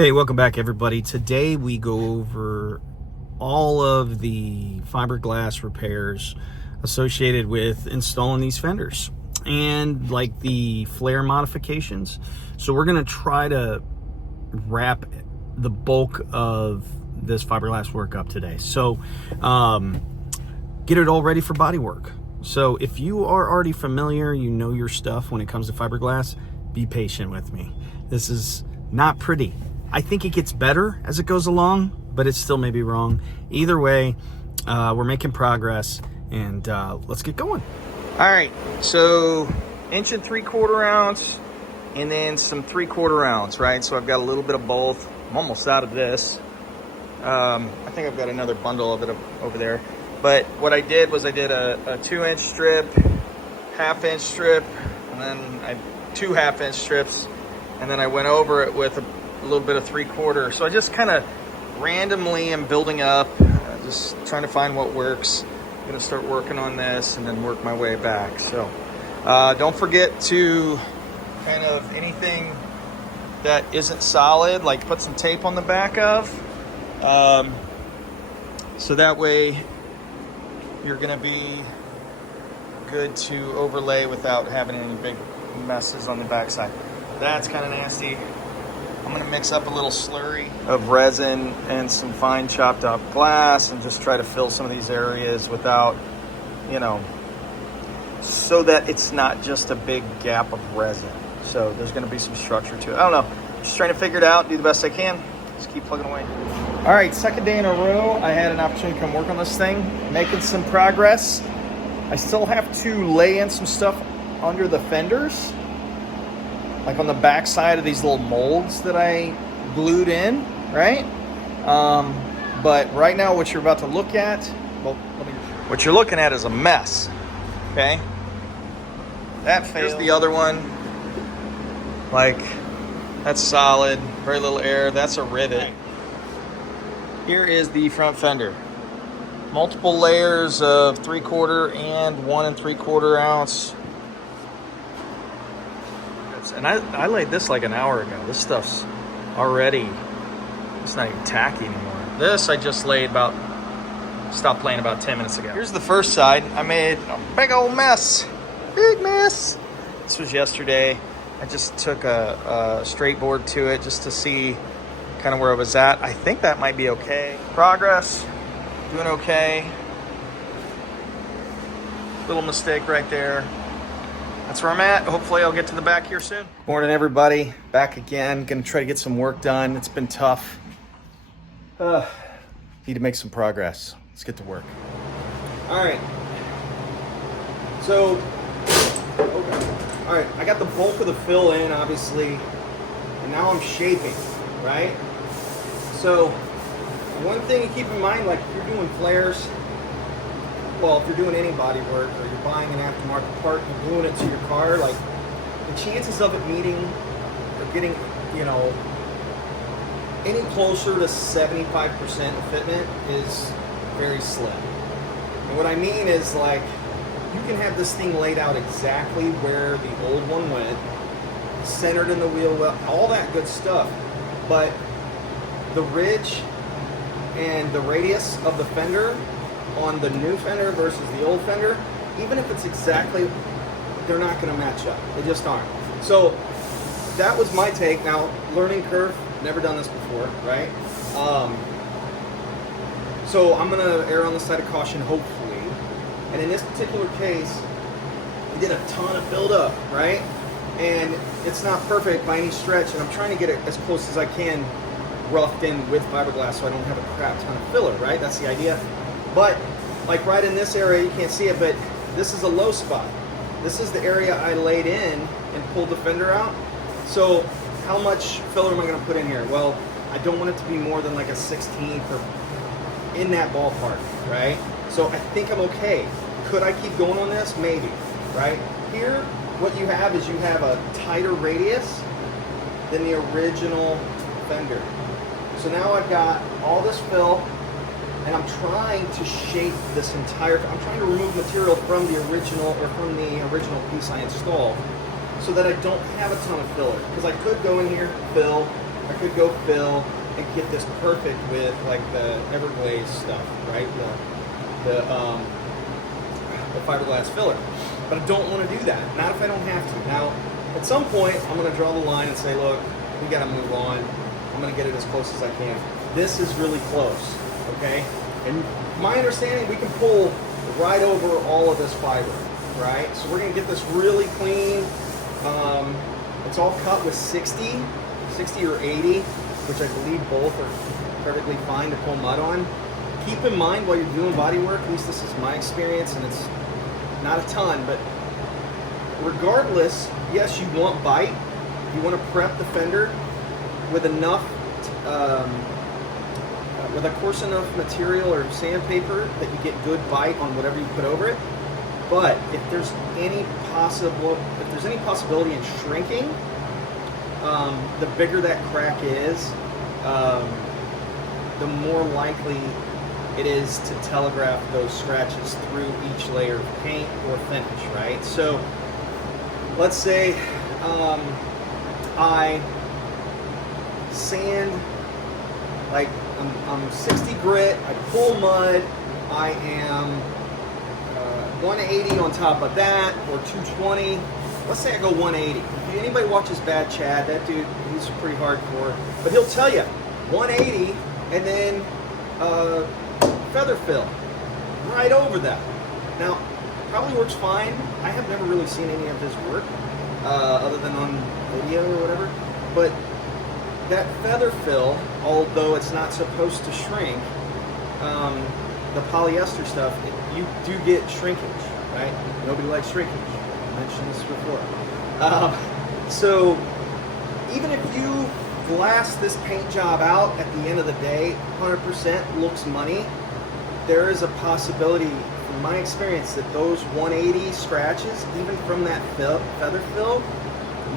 Hey, welcome back everybody. Today we go over all of the fiberglass repairs associated with installing these fenders and like the flare modifications. So we're going to try to wrap the bulk of this fiberglass work up today. So get it all ready for body work. So if you are already familiar, you know your stuff when it comes to fiberglass, be patient with me. This is not pretty. I think it gets better as it goes along, but it still may be wrong. Either way, we're making progress, and let's get going. All right, so 1 3/4 ounce, and then some 3/4 ounce, right? So I've got a little bit of both. I'm almost out of this. I think I've got another bundle of it over there. But what I did was I did a 2-inch strip, 1/2-inch strip, and then two 1/2-inch strips, and then I went over it with a little bit of 3/4. So I just kind of randomly am building up, just trying to find what works. I'm gonna start working on this and then work my way back. So don't forget to kind of anything that isn't solid, like put some tape on the back of, so that way you're gonna be good to overlay without having any big messes on the backside. That's kind of nasty. I'm gonna mix up a little slurry of resin and some fine chopped up glass and just try to fill some of these areas without, so that it's not just a big gap of resin. So there's gonna be some structure to it. I don't know, just trying to figure it out, do the best I can. Just keep plugging away. All right, second day in a row, I had an opportunity to come work on this thing, making some progress. I still have to lay in some stuff under the fenders, like on the back side of these little molds that I glued in, right? But right now what you're about to look at, what you're looking at is a mess, okay? That failed. Here's the other one. Like, that's solid, very little air. That's a rivet. Here is the front fender. Multiple layers of 3/4 and 1 3/4 ounce. And I laid this like an hour ago. This stuff's already, it's not even tacky anymore. This I just laid stopped playing about 10 minutes ago. Here's the first side. I made a big old mess. Big mess. This was yesterday. I just took a straight board to it just to see kind of where it was at. I think that might be okay. Progress, doing okay. Little mistake right there. That's where I'm at. Hopefully I'll get to the back here soon. Morning everybody, back again. Gonna try to get some work done. It's been tough. Need to make some progress. Let's get to work. All right. So, all right, I got the bulk of the fill in, obviously, and now I'm shaping, right? So, one thing to keep in mind, like if you're doing flares, well, if you're doing any body work or you're buying an aftermarket part and gluing it to your car, like the chances of it meeting or getting, any closer to 75% fitment is very slim. And what I mean is, like, you can have this thing laid out exactly where the old one went, centered in the wheel well, all that good stuff, but the ridge and the radius of the fender on the new fender versus the old fender, even if it's exactly, they're not going to match up. They just aren't. So that was my take. Now, learning curve, never done this before, right? So I'm going to err on the side of caution, hopefully. And in this particular case, we did a ton of build-up, right? And it's not perfect by any stretch, and I'm trying to get it as close as I can roughed in with fiberglass so I don't have a crap ton of filler, right? That's the idea. But like right in this area, you can't see it, but this is a low spot. This is the area I laid in and pulled the fender out. So how much filler am I gonna put in here? Well, I don't want it to be more than like a 16th or in that ballpark, right? So I think I'm okay. Could I keep going on this? Maybe, right? Here, what you have is you have a tighter radius than the original fender. So now I've got all this fill, and I'm trying to shape this entire, I'm trying to remove material from the original piece I installed so that I don't have a ton of filler. Because I could go in here, fill, I could go fill and get this perfect with like the Everglaze stuff, right? The fiberglass filler. But I don't want to do that. Not if I don't have to. Now, at some point, I'm going to draw the line and say, look, we got to move on. I'm going to get it as close as I can. This is really close, okay? And my understanding, we can pull right over all of this fiber, right? So we're going to get this really clean. It's all cut with 60 or 80, which I believe both are perfectly fine to pull mud on. Keep in mind while you're doing body work, at least this is my experience, and it's not a ton, but regardless, yes, you want bite. You want to prep the fender with enough, with a coarse enough material or sandpaper that you get good bite on whatever you put over it. But if there's any possibility in shrinking, the bigger that crack is, the more likely it is to telegraph those scratches through each layer of paint or finish, right? So let's say I sand, like I'm 60 grit, I pull mud, I am 180 on top of that, or 220. Let's say I go 180. If anybody watches Bad Chad, that dude, he's pretty hardcore, but he'll tell you 180 and then feather fill right over that. Now, probably works fine. I have never really seen any of his work other than on video or whatever, but that feather fill, although it's not supposed to shrink, the polyester stuff, you do get shrinkage, right? Nobody likes shrinkage. I mentioned this before. So even if you glass this paint job out at the end of the day, 100% looks money, there is a possibility, from my experience, that those 180 scratches, even from that feather fill,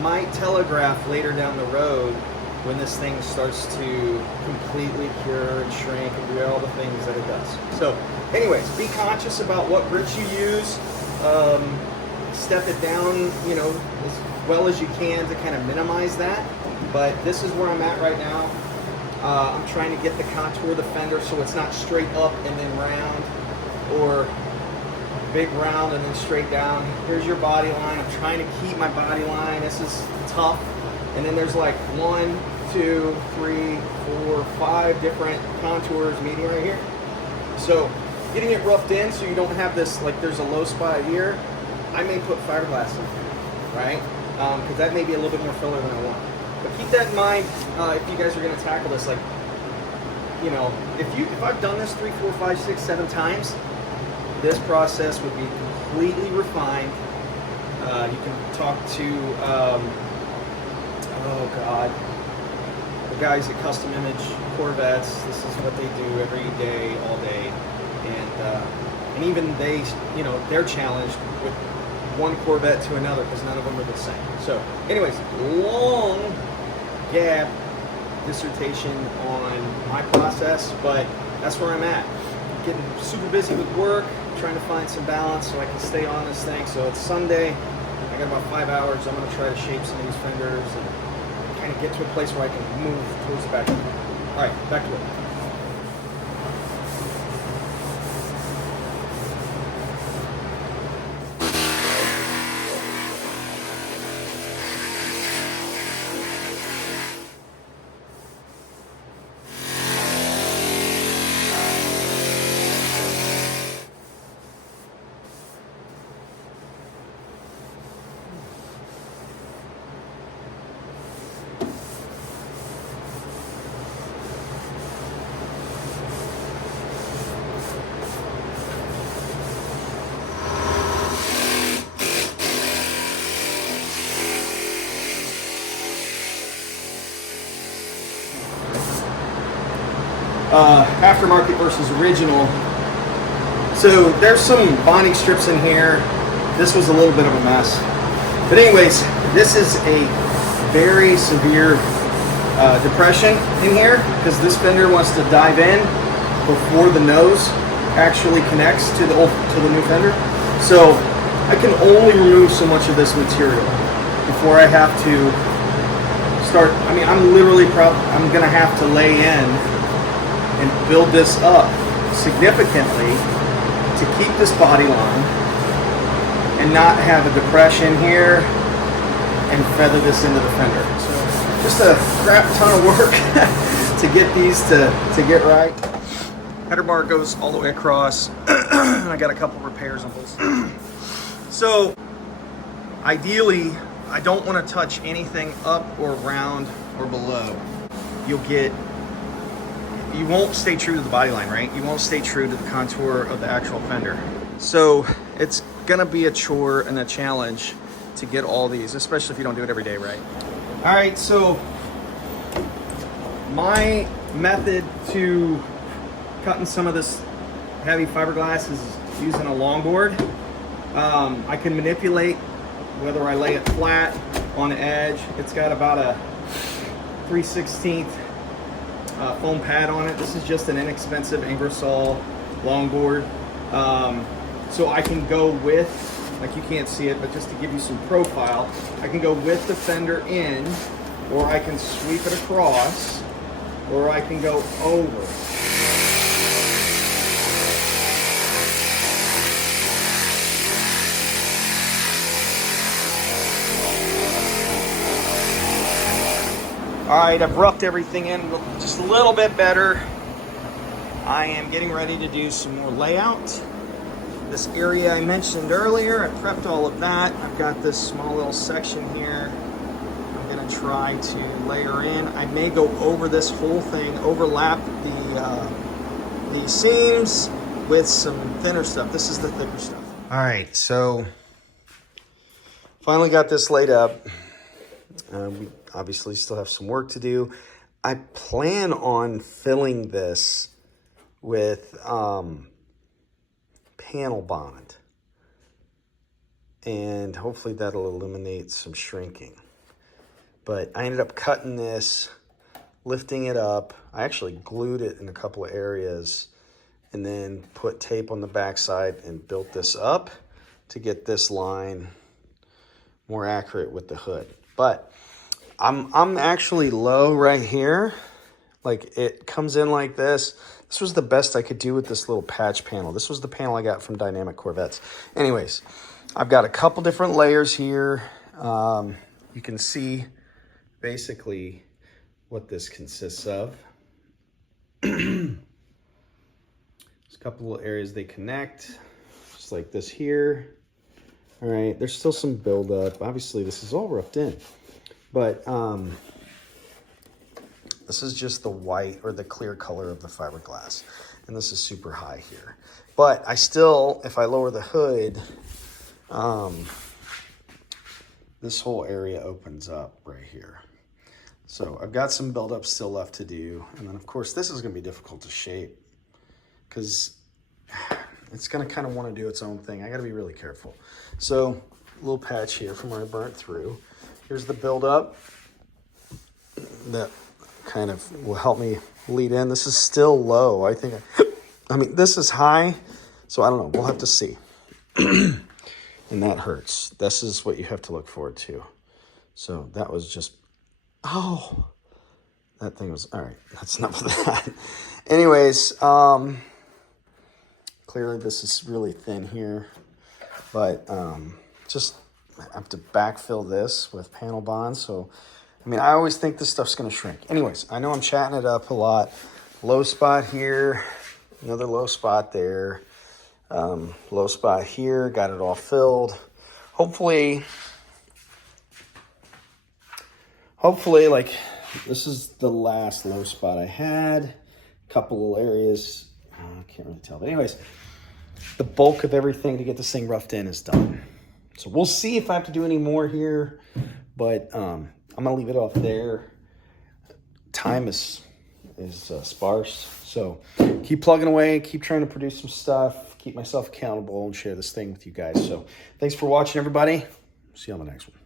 might telegraph later down the road when this thing starts to completely cure and shrink and do all the things that it does. So anyways, be conscious about what grits you use. Step it down, you know, as well as you can to kind of minimize that. But this is where I'm at right now. I'm trying to get the contour of the fender so it's not straight up and then round, or big round and then straight down. Here's your body line. I'm trying to keep my body line. This is tough. And then there's like 1, 2, 3, 4, 5 different contours meeting right here. So getting it roughed in so you don't have this, like there's a low spot here, I may put fiberglass in, right? Because that may be a little bit more filler than I want. But keep that in mind if you guys are going to tackle this. Like, you know, if I've done this 3, 4, 5, 6, 7 times, this process would be completely refined. You can talk to oh God, the guys at Custom Image Corvettes. This is what they do every day, all day, and even they, you know, they're challenged with one Corvette to another because none of them are the same. So, anyways, long gap dissertation on my process, but that's where I'm at. Getting super busy with work, trying to find some balance so I can stay on this thing. So it's Sunday. I got about 5 hours. I'm going to try to shape some of these fenders and kind of get to a place where I can move towards the back end. All right, back to it. Aftermarket versus original. So there's some bonding strips in here. This was a little bit of a mess. But anyways, this is a very severe depression in here because this fender wants to dive in before the nose actually connects to the new fender. So I can only remove so much of this material before I have to start, I mean, I'm literally I'm gonna have to lay in and build this up significantly to keep this body line and not have a depression here and feather this into the fender. So just a crap ton of work to get these to get right. Header bar goes all the way across and I got a couple repairs on both. So ideally, I don't want to touch anything up or around or below. You won't stay true to the body line, right? You won't stay true to the contour of the actual fender. So it's gonna be a chore and a challenge to get all these, especially if you don't do it every day, right? All right, so my method to cutting some of this heavy fiberglass is using a longboard. I can manipulate whether I lay it flat on the edge. It's got about a 3/16 foam pad on it. This is just an inexpensive Ingersoll longboard. So I can go with, like you can't see it, but just to give you some profile, I can go with the fender in, or I can sweep it across, or I can go over. All right, I've roughed everything in just a little bit better. I am getting ready to do some more layout. This area I mentioned earlier, I prepped all of that. I've got this small little section here. I'm gonna try to layer in. I may go over this whole thing, overlap the seams with some thinner stuff. This is the thicker stuff. All right, so finally got this laid up. We obviously still have some work to do. I plan on filling this with panel bond, and hopefully that'll eliminate some shrinking. But I ended up cutting this, lifting it up. I actually glued it in a couple of areas and then put tape on the backside and built this up to get this line more accurate with the hood. But I'm actually low right here. Like, it comes in like this. This was the best I could do with this little patch panel. This was the panel I got from Dynamic Corvettes. Anyways, I've got a couple different layers here. You can see basically what this consists of. There's a couple of areas they connect, just like this here. All right, there's still some buildup. Obviously, this is all roughed in. But this is just the white or the clear color of the fiberglass. And this is super high here. But I still, if I lower the hood, this whole area opens up right here. So I've got some buildup still left to do. And then, of course, this is going to be difficult to shape because it's going to kind of want to do its own thing. I got to be really careful. So a little patch here from where I burnt through. Here's the buildup that kind of will help me lead in. This is still low. I think, I mean, this is high, so I don't know. We'll have to see. And that hurts. This is what you have to look forward to. So that was just, oh, that thing was, all right, that's enough of that. Anyways, clearly this is really thin here, but just I have to backfill this with panel bond. So, I mean, I always think this stuff's going to shrink. Anyways, I know I'm chatting it up a lot. Low spot here, another low spot there, low spot here, got it all filled. Hopefully, like, this is the last low spot I had. A couple of areas, I can't really tell. But anyways, the bulk of everything to get this thing roughed in is done. So we'll see if I have to do any more here, but I'm gonna leave it off there. Time is sparse, so keep plugging away, keep trying to produce some stuff, keep myself accountable, and share this thing with you guys. So thanks for watching, everybody. See you on the next one.